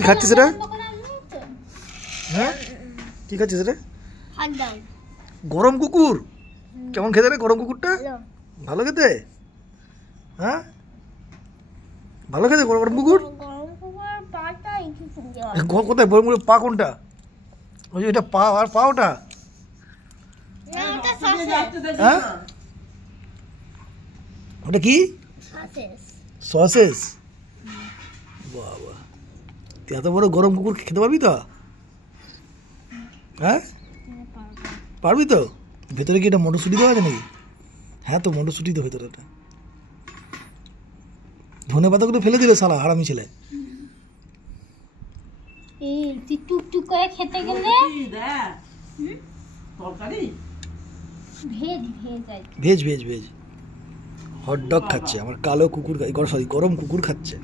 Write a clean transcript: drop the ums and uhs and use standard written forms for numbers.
কি খাচ্ছিস রে? হ্যাঁ কি খাচ্ছিস রে? গরম কুকুর। কেমন খেতে রে গরম কুকুরটা? ভালো খেতে? হ্যাঁ ভালো খেতে গরম কুকুর? কোথায় গরম কুকুরের পা কোনটা? ওই এটা পা আর পা ওটা? হ্যাঁ ওটা কি? সসেস। বাবা তুই এত বড় গরম কুকুর খেতে পারবি তো? হ্যাঁ পারবি তো? ভেতরে কি এটা মটরশুঁটি দেওয়া আছে নাকি? হ্যাঁ তো মটরশুঁটি তো ভেতরে। এটা ধনে পাতাগুলো ফেলে দিলে শালা হারামি ছেলে। তুই টুকটুক করে খেতে গেলে veg veg veg hot dog খাচ্ছে আমার কালো কুকুর, সরি গরম কুকুর খাচ্ছে।